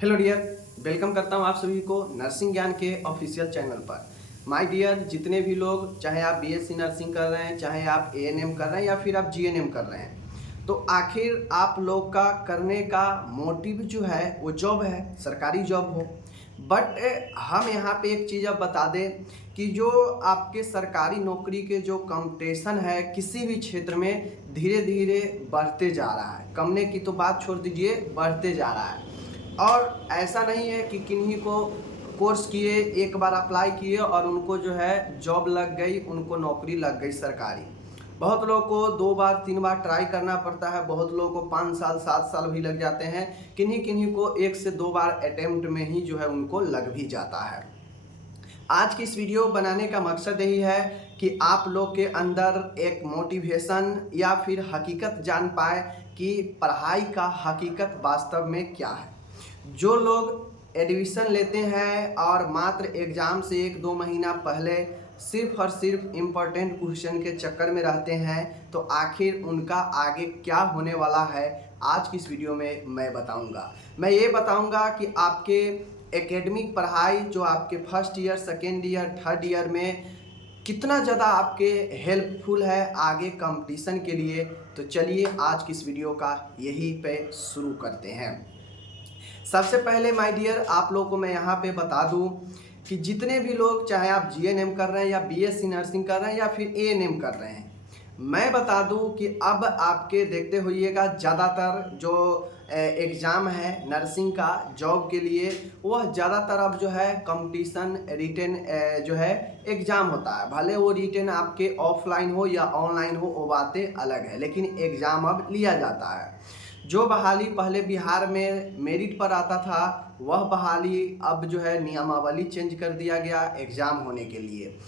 Hello dear, welcome करता हूँ आप सभी को नर्सिंग ज्ञान के ऑफिशियल चैनल पर। माय डियर, जितने भी लोग, चाहे आप बीएससी नर्सिंग कर रहे हैं, चाहे आप एएनएम कर रहे हैं या फिर आप जीएनएम कर रहे हैं, तो आखिर आप लोग का करने का मोटिव जो है वो जॉब है, सरकारी जॉब हो। बट हम यहाँ पे एक चीज़ अब बता दें कि जो आपके सरकारी नौकरी के जो कंपटीशन है किसी भी क्षेत्र में धीरे धीरे बढ़ते जा रहा है। कमने की तो बात छोड़ दीजिए, बढ़ते जा रहा है। और ऐसा नहीं है कि किन्हीं को कोर्स किए, एक बार अप्लाई किए और उनको जो है जॉब लग गई, उनको नौकरी लग गई सरकारी। बहुत लोगों को 2 बार 3 बार ट्राई करना पड़ता है, बहुत लोगों को 5 साल 7 साल भी लग जाते हैं, किन्हीं किन्हीं को 1 से 2 बार अटेम्प्ट में ही जो है उनको लग भी जाता है। आज की इस वीडियो बनाने का मकसद यही है कि आप लोग के अंदर एक मोटिवेशन या फिर हकीकत जान पाए कि पढ़ाई का हकीकत वास्तव में क्या है। जो लोग एडमिशन लेते हैं और मात्र एग्ज़ाम से 1-2 महीना पहले सिर्फ और सिर्फ इम्पोर्टेंट क्वेश्चन के चक्कर में रहते हैं, तो आखिर उनका आगे क्या होने वाला है, आज की इस वीडियो में मैं बताऊंगा। मैं ये बताऊंगा कि आपके एकेडमिक पढ़ाई जो आपके first year, second year, third year में कितना ज़्यादा आपके हेल्पफुल है आगे कंपटीशन के लिए। तो चलिए आज की इस वीडियो का यही पे शुरू करते हैं। सबसे पहले माय डियर, आप लोगों को मैं यहाँ पे बता दूँ कि जितने भी लोग, चाहे आप जीएनएम कर रहे हैं या बीएससी नर्सिंग कर रहे हैं या फिर एएनएम कर रहे हैं, मैं बता दूं कि अब आपके देखते होइएगा ज़्यादातर जो एग्ज़ाम है नर्सिंग का जॉब के लिए, वह ज़्यादातर अब जो है कंपटीशन रिटेन जो है एग्ज़ाम होता है। भले वो रिटेन आपके ऑफलाइन हो या ऑनलाइन हो, वो बातें अलग है, लेकिन एग्ज़ाम अब लिया जाता है। जो बहाली पहले बिहार में मेरिट पर आता था, वह बहाली अब जो है नियमावली चेंज कर दिया गया एग्ज़ाम होने के लिए।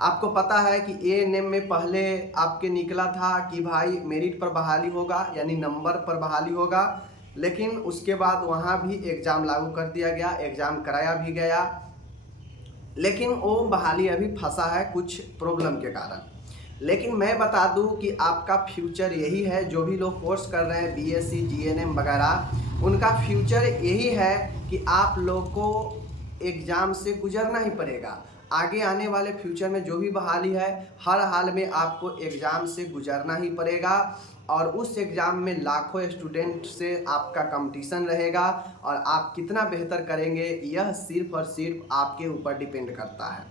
आपको पता है कि एएनएम में पहले आपके निकला था कि भाई मेरिट पर बहाली होगा, यानी नंबर पर बहाली होगा, लेकिन उसके बाद वहाँ भी एग्ज़ाम लागू कर दिया गया, एग्ज़ाम कराया भी गया, लेकिन वो बहाली अभी फंसा है कुछ प्रॉब्लम के कारण। लेकिन मैं बता दूं कि आपका फ्यूचर यही है, जो भी लोग कोर्स कर रहे हैं बीएससी जीएनएम वगैरह, उनका फ्यूचर यही है कि आप लोग को एग्ज़ाम से गुजरना ही पड़ेगा। आगे आने वाले फ्यूचर में जो भी बहाली है, हर हाल में आपको एग्ज़ाम से गुजरना ही पड़ेगा और उस एग्ज़ाम में लाखों स्टूडेंट से आपका कंपटीशन रहेगा और आप कितना बेहतर करेंगे यह सिर्फ और सिर्फ आपके ऊपर डिपेंड करता है।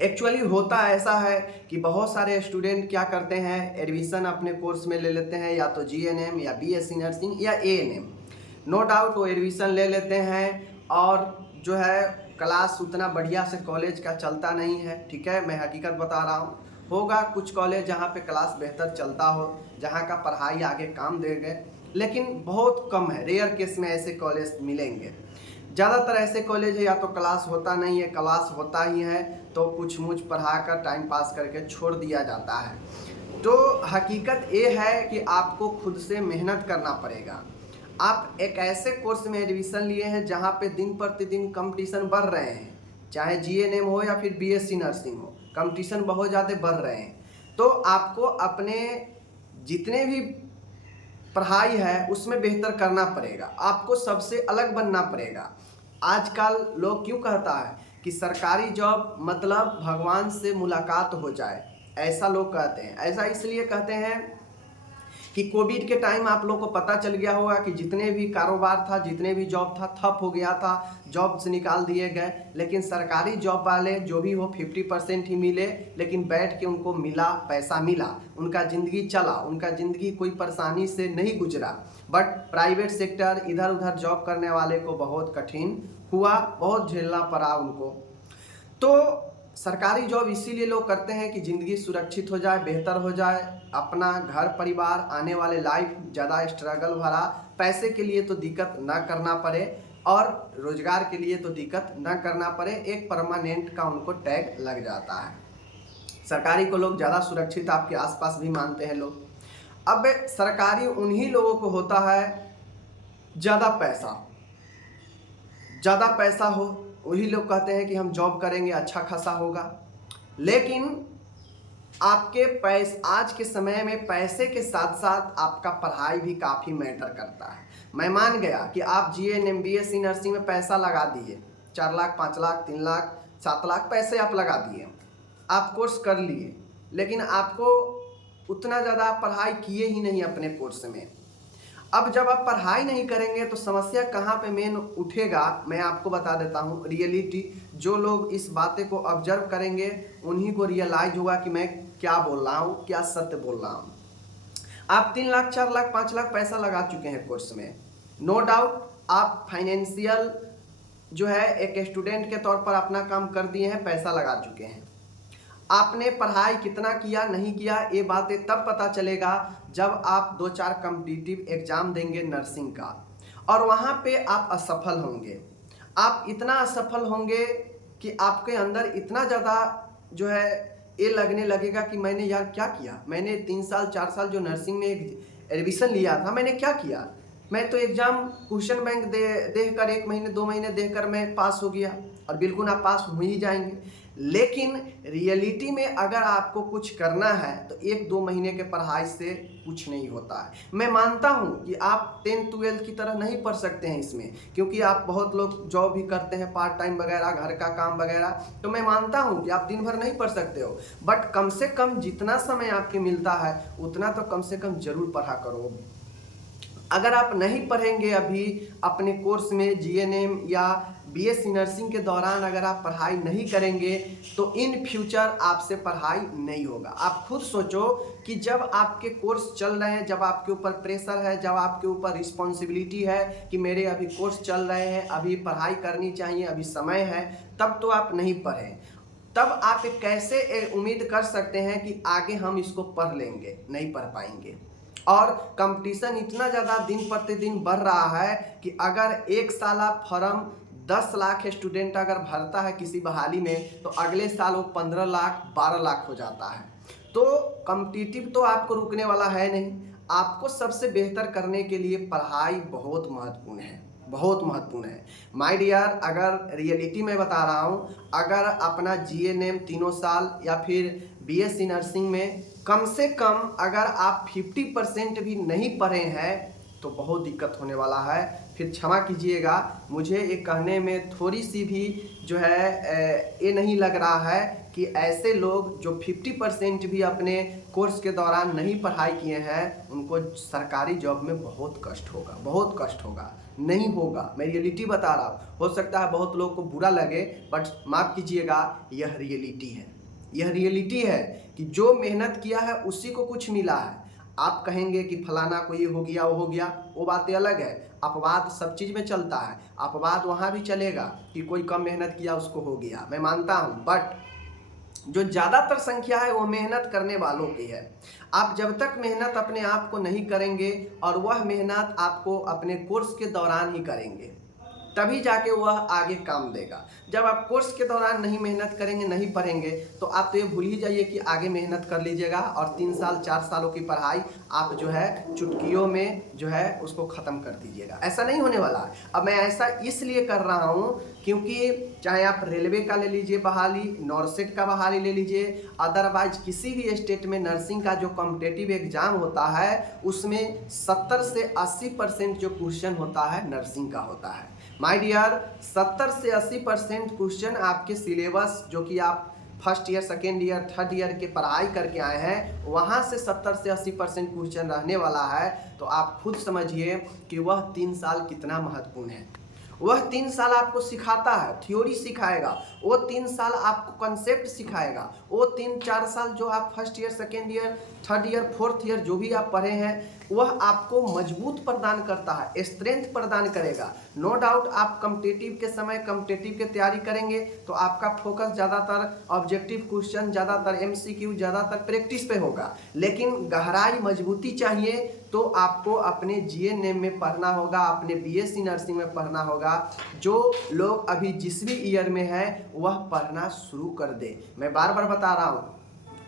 एक्चुअली होता ऐसा है कि बहुत सारे स्टूडेंट क्या करते हैं, एडमिशन अपने कोर्स में ले लेते हैं, या तो जीएनएम या बीएससी नर्सिंग या एएनएम। नो डाउट वो एडमिशन ले लेते हैं और जो है क्लास उतना बढ़िया से कॉलेज का चलता नहीं है। ठीक है, मैं हकीकत बता रहा हूँ। होगा कुछ कॉलेज जहाँ पे क्लास बेहतर चलता हो, जहाँ का पढ़ाई आगे काम देंगे, लेकिन बहुत कम है, रेयर केस में ऐसे कॉलेज मिलेंगे। ज़्यादातर ऐसे कॉलेज है या तो क्लास होता नहीं है, क्लास होता ही है तो कुछ मुझ पढ़ा कर टाइम पास करके छोड़ दिया जाता है। तो हकीकत ये है कि आपको खुद से मेहनत करना पड़ेगा। आप एक ऐसे कोर्स में एडमिशन लिए हैं जहाँ पे दिन प्रतिदिन कंपटीशन बढ़ रहे हैं, चाहे जीएनएम हो या फिर बीएससी नर्सिंग हो, कंपटीशन बहुत ज़्यादा बढ़ रहे हैं। तो आपको अपने जितने भी पढ़ाई है उसमें बेहतर करना पड़ेगा, आपको सबसे अलग बनना पड़ेगा। आजकल लोग क्यों कहता है कि सरकारी जॉब मतलब भगवान से मुलाकात हो जाए, ऐसा लोग कहते हैं। ऐसा इसलिए कहते हैं कि कोविड के टाइम आप लोग को पता चल गया होगा कि जितने भी कारोबार था, जितने भी जॉब था, ठप हो गया था, जॉब से निकाल दिए गए। लेकिन सरकारी जॉब वाले जो भी हो 50% ही मिले, लेकिन बैठ के उनको मिला, पैसा मिला, उनका ज़िंदगी चला, उनका ज़िंदगी कोई परेशानी से नहीं गुजरा। बट प्राइवेट सेक्टर, इधर उधर जॉब करने वाले को बहुत कठिन हुआ, बहुत झेलना पड़ा उनको। तो सरकारी जॉब इसीलिए लोग करते हैं कि ज़िंदगी सुरक्षित हो जाए, बेहतर हो जाए, अपना घर परिवार, आने वाले लाइफ ज़्यादा स्ट्रगल भरा, पैसे के लिए तो दिक्कत ना करना पड़े और रोज़गार के लिए तो दिक्कत ना करना पड़े, एक परमानेंट का उनको टैग लग जाता है। सरकारी को लोग ज़्यादा सुरक्षित आपके आसपास भी मानते हैं लोग। अब सरकारी उन्हीं लोगों को होता है ज़्यादा पैसा हो, वही लोग कहते हैं कि हम जॉब करेंगे, अच्छा खासा होगा। लेकिन आपके आज के समय में पैसे के साथ साथ आपका पढ़ाई भी काफ़ी मैटर करता है। मैं मान गया कि आप GNM BSc नर्सिंग में पैसा लगा दिए, 4 लाख 5 लाख 3 लाख 7 लाख पैसे आप लगा दिए, आप कोर्स कर लिए, लेकिन आपको उतना ज़्यादा पढ़ाई किए ही नहीं अपने कोर्स में। अब जब आप पढ़ाई नहीं करेंगे तो समस्या कहाँ पे मेन उठेगा, मैं आपको बता देता हूँ। रियलिटी, जो लोग इस बातें को ऑब्जर्व करेंगे उन्हीं को रियलाइज होगा कि मैं क्या बोल रहा हूँ, क्या सत्य बोल रहा हूँ। आप 3 लाख 4 लाख 5 लाख पैसा लगा चुके हैं कोर्स में, नो डाउट आप फाइनेंशियल जो है एक स्टूडेंट के तौर पर अपना काम कर दिए हैं, पैसा लगा चुके हैं। आपने पढ़ाई कितना किया नहीं किया ये बातें तब पता चलेगा जब आप 2-4 कॉम्पिटिटिव एग्जाम देंगे नर्सिंग का, और वहाँ पे आप असफल होंगे। आप इतना असफल होंगे कि आपके अंदर इतना ज़्यादा जो है ये लगने लगेगा कि मैंने यार क्या किया, मैंने 3 साल 4 साल जो नर्सिंग में एडमिशन लिया था मैंने क्या किया। मैं तो एग्ज़ाम क्वेश्चन बैंक देख कर 1 महीने 2 महीने देख कर मैं पास हो गया, और बिल्कुल आप पास हो ही जाएंगे। लेकिन रियलिटी में अगर आपको कुछ करना है तो 1-2 महीने के पढ़ाई से कुछ नहीं होता है। मैं मानता हूं कि आप 10th-12th की तरह नहीं पढ़ सकते हैं इसमें, क्योंकि आप बहुत लोग जॉब भी करते हैं, पार्ट टाइम वगैरह, घर का काम वगैरह, तो मैं मानता हूं कि आप दिन भर नहीं पढ़ सकते हो, बट कम से कम जितना समय आपके मिलता है उतना तो कम से कम जरूर पढ़ा करो। अगर आप नहीं पढ़ेंगे अभी अपने कोर्स में GNM या BSc नर्सिंग के दौरान अगर आप पढ़ाई नहीं करेंगे तो इन फ्यूचर आपसे पढ़ाई नहीं होगा। आप खुद सोचो कि जब आपके कोर्स चल रहे हैं, जब आपके ऊपर प्रेशर है, जब आपके ऊपर रिस्पॉन्सिबिलिटी है कि मेरे अभी कोर्स चल रहे हैं, अभी पढ़ाई करनी चाहिए, अभी समय है, तब तो आप नहीं पढ़ें। तब आप कैसे उम्मीद कर सकते हैं कि आगे हम इसको पढ़ लेंगे? नहीं पढ़ पाएंगे। और कंपटीशन इतना ज़्यादा दिन प्रतिदिन बढ़ रहा है कि अगर एक साल आप फॉर्म 10 लाख स्टूडेंट अगर भरता है किसी बहाली में, तो अगले साल वो 15 लाख 12 लाख हो जाता है। तो कॉम्पिटिटिव तो आपको रुकने वाला है नहीं। आपको सबसे बेहतर करने के लिए पढ़ाई बहुत महत्वपूर्ण है, बहुत महत्वपूर्ण है माय डियर। अगर रियलिटी में बता रहा हूँ, अगर अपना GNM 3 साल या फिर BSc नर्सिंग में कम से कम अगर आप 50% भी नहीं पढ़े हैं तो बहुत दिक्कत होने वाला है। फिर क्षमा कीजिएगा, मुझे ये कहने में थोड़ी सी भी जो है ये नहीं लग रहा है कि ऐसे लोग जो 50% भी अपने कोर्स के दौरान नहीं पढ़ाई किए हैं उनको सरकारी जॉब में बहुत कष्ट होगा, बहुत कष्ट होगा। नहीं होगा, मैं रियलिटी बता रहा हूँ। हो सकता है बहुत लोगों को बुरा लगे, बट माफ़ कीजिएगा, यह रियलिटी है। यह रियलिटी है कि जो मेहनत किया है उसी को कुछ मिला है। आप कहेंगे कि फलाना को ये हो गया वो हो गया, वो बातें अलग है। अपवाद सब चीज़ में चलता है, अपवाद वहाँ भी चलेगा कि कोई कम मेहनत किया उसको हो गया, मैं मानता हूँ, बट जो ज़्यादातर संख्या है वो मेहनत करने वालों की है। आप जब तक मेहनत अपने आप को नहीं करेंगे और वह मेहनत आपको अपने कोर्स के दौरान ही करेंगे, तभी जाके वह आगे काम देगा। जब आप कोर्स के दौरान नहीं मेहनत करेंगे, नहीं पढ़ेंगे, तो आप तो ये भूल ही जाइए कि आगे मेहनत कर लीजिएगा और 3 साल 4 सालों की पढ़ाई आप जो है चुटकियों में जो है उसको ख़त्म कर दीजिएगा। ऐसा नहीं होने वाला है। अब मैं ऐसा इसलिए कर रहा हूँ क्योंकि चाहे आप रेलवे का ले लीजिए बहाली, नॉर्सेट का बहाली ले लीजिए, अदरवाइज किसी भी स्टेट में नर्सिंग का जो कॉम्पिटिटिव एग्ज़ाम होता है उसमें 70 से 80% जो क्वेश्चन होता है नर्सिंग का होता है। माय डियर, 70 से 80% क्वेश्चन आपके सिलेबस जो कि आप first year, second year, third year के पढ़ाई करके आए हैं, वहाँ से 70 से 80% क्वेश्चन रहने वाला है। तो आप खुद समझिए कि वह 3 साल कितना महत्वपूर्ण है। वह 3 साल आपको सिखाता है, थ्योरी सिखाएगा, वो 3 साल आपको कंसेप्ट सिखाएगा, वो 3-4 साल जो आप first year, second year, third year, fourth year जो भी आप पढ़े हैं वह आपको मजबूत प्रदान करता है, स्ट्रेंथ प्रदान करेगा। नो डाउट आप कॉम्पिटिटिव के समय कॉम्पिटिटिव की तैयारी करेंगे तो आपका फोकस ज़्यादातर ऑब्जेक्टिव क्वेश्चन, ज़्यादातर MCQ, ज़्यादातर प्रैक्टिस पे होगा, लेकिन गहराई मजबूती चाहिए तो आपको अपने GNM में पढ़ना होगा, अपने BSc नर्सिंग में पढ़ना होगा। जो लोग अभी जिस भी ईयर में है वह पढ़ना शुरू कर दे। मैं बार बार बता रहा हूँ,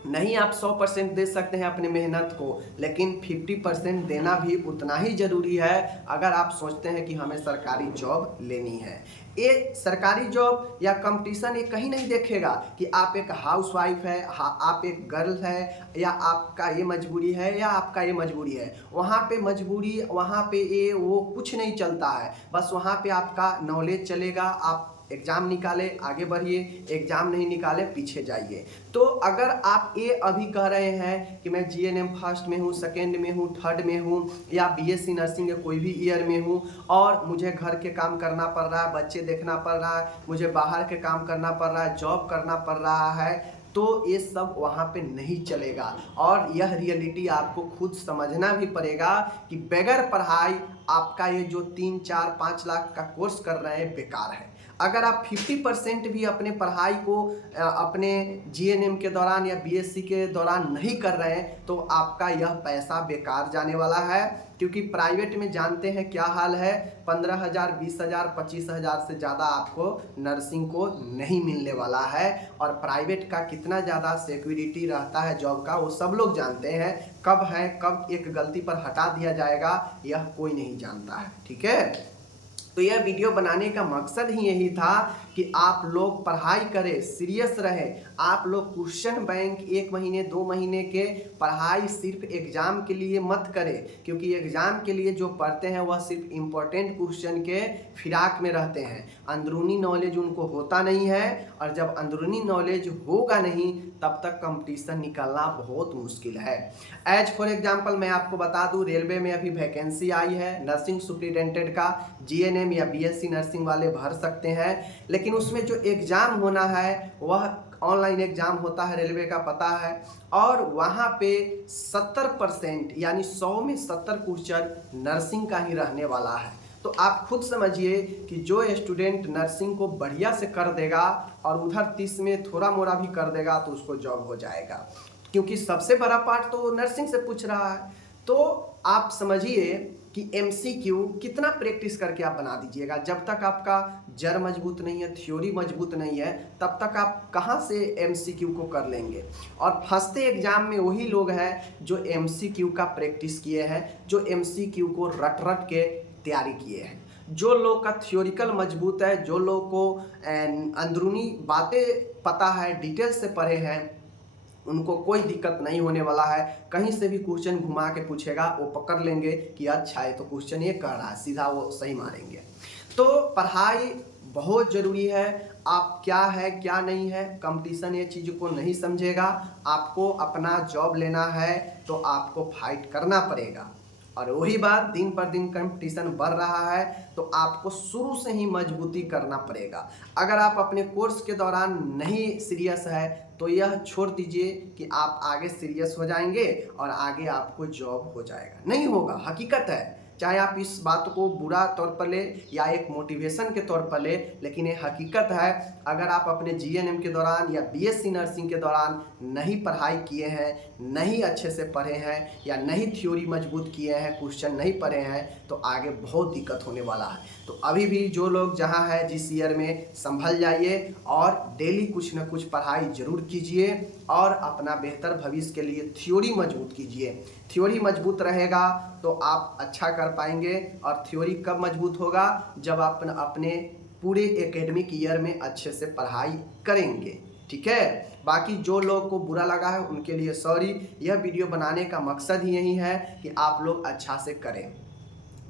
नहीं आप 100% दे सकते हैं अपने मेहनत को, लेकिन 50% देना भी उतना ही ज़रूरी है अगर आप सोचते हैं कि हमें सरकारी जॉब लेनी है। ये सरकारी जॉब या कंपटीशन ये कहीं नहीं देखेगा कि आप एक हाउसवाइफ है, आप एक गर्ल है, या आपका ये मजबूरी है या आपका ये मजबूरी है। वहाँ पे मजबूरी, वहाँ पे ये वो कुछ नहीं चलता है। बस वहाँ पे आपका नॉलेज चलेगा। आप एग्ज़ाम निकाले आगे बढ़िए, एग्ज़ाम नहीं निकाले पीछे जाइए। तो अगर आप ये अभी कह रहे हैं कि मैं जीएनएम फर्स्ट में हूँ, सेकेंड में हूँ, थर्ड में हूँ, या बीएससी नर्सिंग के कोई भी ईयर में हूँ, और मुझे घर के काम करना पड़ रहा है, बच्चे देखना पड़ रहा है, मुझे बाहर के काम करना पड़ रहा है, जॉब करना पड़ रहा है, तो ये सब वहाँ पे नहीं चलेगा। और यह रियलिटी आपको खुद समझना भी पड़ेगा कि बगैर पढ़ाई आपका ये जो 3-4-5 लाख का कोर्स कर रहे हैं बेकार है। अगर आप 50% भी अपने पढ़ाई को अपने जीएनएम के दौरान या बीएससी के दौरान नहीं कर रहे हैं तो आपका यह पैसा बेकार जाने वाला है। क्योंकि प्राइवेट में जानते हैं क्या हाल है, 15,000, 20,000, 25,000 से ज़्यादा आपको नर्सिंग को नहीं मिलने वाला है। और प्राइवेट का कितना ज़्यादा सिक्योरिटी रहता है जॉब का वो सब लोग जानते हैं। कब है, कब एक गलती पर हटा दिया जाएगा यह कोई नहीं जानता है। ठीक है, तो यह वीडियो बनाने का मकसद ही यही था कि आप लोग पढ़ाई करें, सीरियस रहें। आप लोग क्वेश्चन बैंक 1 महीने 2 महीने के पढ़ाई सिर्फ एग्ज़ाम के लिए मत करें, क्योंकि एग्ज़ाम के लिए जो पढ़ते हैं वह सिर्फ इम्पोर्टेंट क्वेश्चन के फिराक में रहते हैं। अंदरूनी नॉलेज उनको होता नहीं है, और जब अंदरूनी नॉलेज होगा नहीं तब तक कंपटीशन निकालना बहुत मुश्किल है। एज फॉर एग्जाम्पल मैं आपको बता दूं, रेलवे में अभी वैकेंसी आई है नर्सिंग सुपरिटेंडेंट का, जीएनएम या बीएससी नर्सिंग वाले भर सकते हैं। लेकिन उसमें जो एग्ज़ाम होना है वह ऑनलाइन एग्ज़ाम होता है, रेलवे का पता है। और वहाँ पे 70% यानी 100 में 70 क्वेश्चन नर्सिंग का ही रहने वाला है। तो आप खुद समझिए कि जो स्टूडेंट नर्सिंग को बढ़िया से कर देगा और उधर 30 में थोड़ा मोड़ा भी कर देगा तो उसको जॉब हो जाएगा, क्योंकि सबसे बड़ा पार्ट तो नर्सिंग से पूछ रहा है। तो आप समझिए कि एमसीक्यू कितना प्रैक्टिस करके आप बना दीजिएगा। जब तक आपका जड़ मजबूत नहीं है, थ्योरी मजबूत नहीं है, तब तक आप कहाँ से एमसीक्यू को कर लेंगे। और फंसते एग्जाम में वही लोग हैं जो एमसीक्यू का प्रैक्टिस किए हैं, जो एमसीक्यू को रट रट के तैयारी किए हैं। जो लोग का थ्योरिकल मजबूत है, जो लोग को अंदरूनी बातें पता है, डिटेल से पढ़े हैं, उनको कोई दिक्कत नहीं होने वाला है। कहीं से भी क्वेश्चन घुमा के पूछेगा वो पकड़ लेंगे कि अच्छा है तो क्वेश्चन ये कह रहा है, सीधा वो सही मारेंगे। तो पढ़ाई बहुत ज़रूरी है। आप क्या है क्या नहीं है, कंपटीशन ये चीज़ को नहीं समझेगा। आपको अपना जॉब लेना है तो आपको फाइट करना पड़ेगा। और वही बात, दिन पर दिन कंपटीशन बढ़ रहा है तो आपको शुरू से ही मजबूती करना पड़ेगा। अगर आप अपने कोर्स के दौरान नहीं सीरियस है तो यह छोड़ दीजिए कि आप आगे सीरियस हो जाएंगे और आगे आपको जॉब हो जाएगा। नहीं होगा, हकीकत है। चाहे आप इस बात को बुरा तौर पर ले या एक मोटिवेशन के तौर पर ले, लेकिन ये हकीकत है। अगर आप अपने जीएनएम के दौरान या बीएससी नर्सिंग के दौरान नहीं पढ़ाई किए हैं, नहीं अच्छे से पढ़े हैं, या नहीं थ्योरी मजबूत किए हैं, क्वेश्चन नहीं पढ़े हैं, तो आगे बहुत दिक्कत होने वाला है। तो अभी भी जो लोग जहाँ है जिस ईयर में, संभल जाइए और डेली कुछ न कुछ पढ़ाई जरूर कीजिए और अपना बेहतर भविष्य के लिए थ्योरी मजबूत कीजिए। थ्योरी मजबूत रहेगा तो आप अच्छा कर पाएंगे। और थ्योरी कब मजबूत होगा, जब आप अपने पूरे एकेडमिक ईयर में अच्छे से पढ़ाई करेंगे। ठीक है, बाकी जो लोग को बुरा लगा है उनके लिए सॉरी। यह वीडियो बनाने का मकसद ही यही है कि आप लोग अच्छा से करें।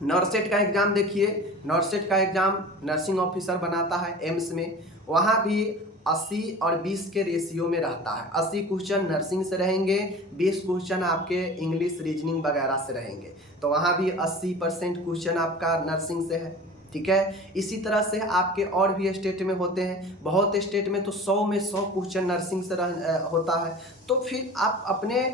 नॉर्सेट का एग्ज़ाम देखिए, नॉर्सेट का एग्ज़ाम नर्सिंग ऑफिसर बनाता है एम्स में। वहाँ भी 80 और 20 के रेशियो में रहता है। 80 क्वेश्चन नर्सिंग से रहेंगे, 20 क्वेश्चन आपके इंग्लिश रीजनिंग वगैरह से रहेंगे। तो वहाँ भी 80% क्वेश्चन आपका नर्सिंग से है। ठीक है, इसी तरह से आपके और भी स्टेट में होते हैं। बहुत स्टेट में तो 100 में 100 क्वेश्चन नर्सिंग से होता है। तो फिर आप अपने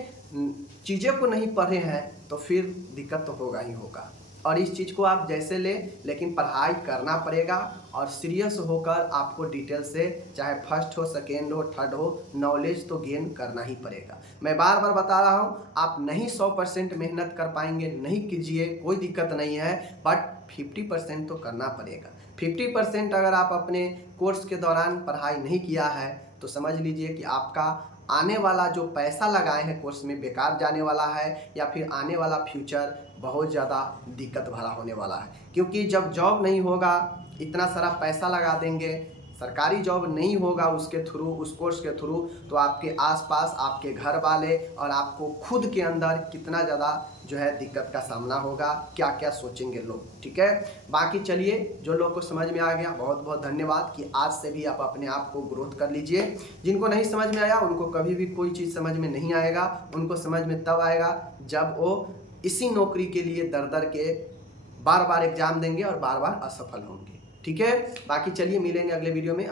चीज़ें को नहीं पढ़े हैं तो फिर दिक्कत तो होगा ही होगा। और इस चीज़ को आप जैसे ले, लेकिन पढ़ाई करना पड़ेगा और सीरियस होकर आपको डिटेल से, चाहे फर्स्ट हो, सेकेंड हो, थर्ड हो, नॉलेज तो गेन करना ही पड़ेगा। मैं बार बार बता रहा हूँ, आप नहीं 100% मेहनत कर पाएंगे, नहीं कीजिए, कोई दिक्कत नहीं है, बट 50% तो करना पड़ेगा। 50% अगर आप अपने कोर्स के दौरान पढ़ाई नहीं किया है तो समझ लीजिए कि आपका आने वाला जो पैसा लगाए हैं कोर्स में बेकार जाने वाला है, या फिर आने वाला फ्यूचर बहुत ज़्यादा दिक्कत भरा होने वाला है। क्योंकि जब जॉब नहीं होगा, इतना सारा पैसा लगा देंगे, सरकारी जॉब नहीं होगा उसके थ्रू, उस कोर्स के थ्रू, तो आपके आसपास आपके घर वाले और आपको खुद के अंदर कितना ज़्यादा जो है दिक्कत का सामना होगा, क्या क्या सोचेंगे लोग। ठीक है, बाकी चलिए, जो लोग को समझ में आ गया बहुत बहुत धन्यवाद कि आज से भी आप अपने आप को ग्रोथ कर लीजिए। जिनको नहीं समझ में आया, उनको कभी भी कोई चीज़ समझ में नहीं आएगा, उनको समझ में तब आएगा जब वो इसी नौकरी के लिए दर दर के बार बार एग्जाम देंगे और बार बार असफल होंगे। ठीक है, बाकी चलिए मिलेंगे अगले वीडियो में।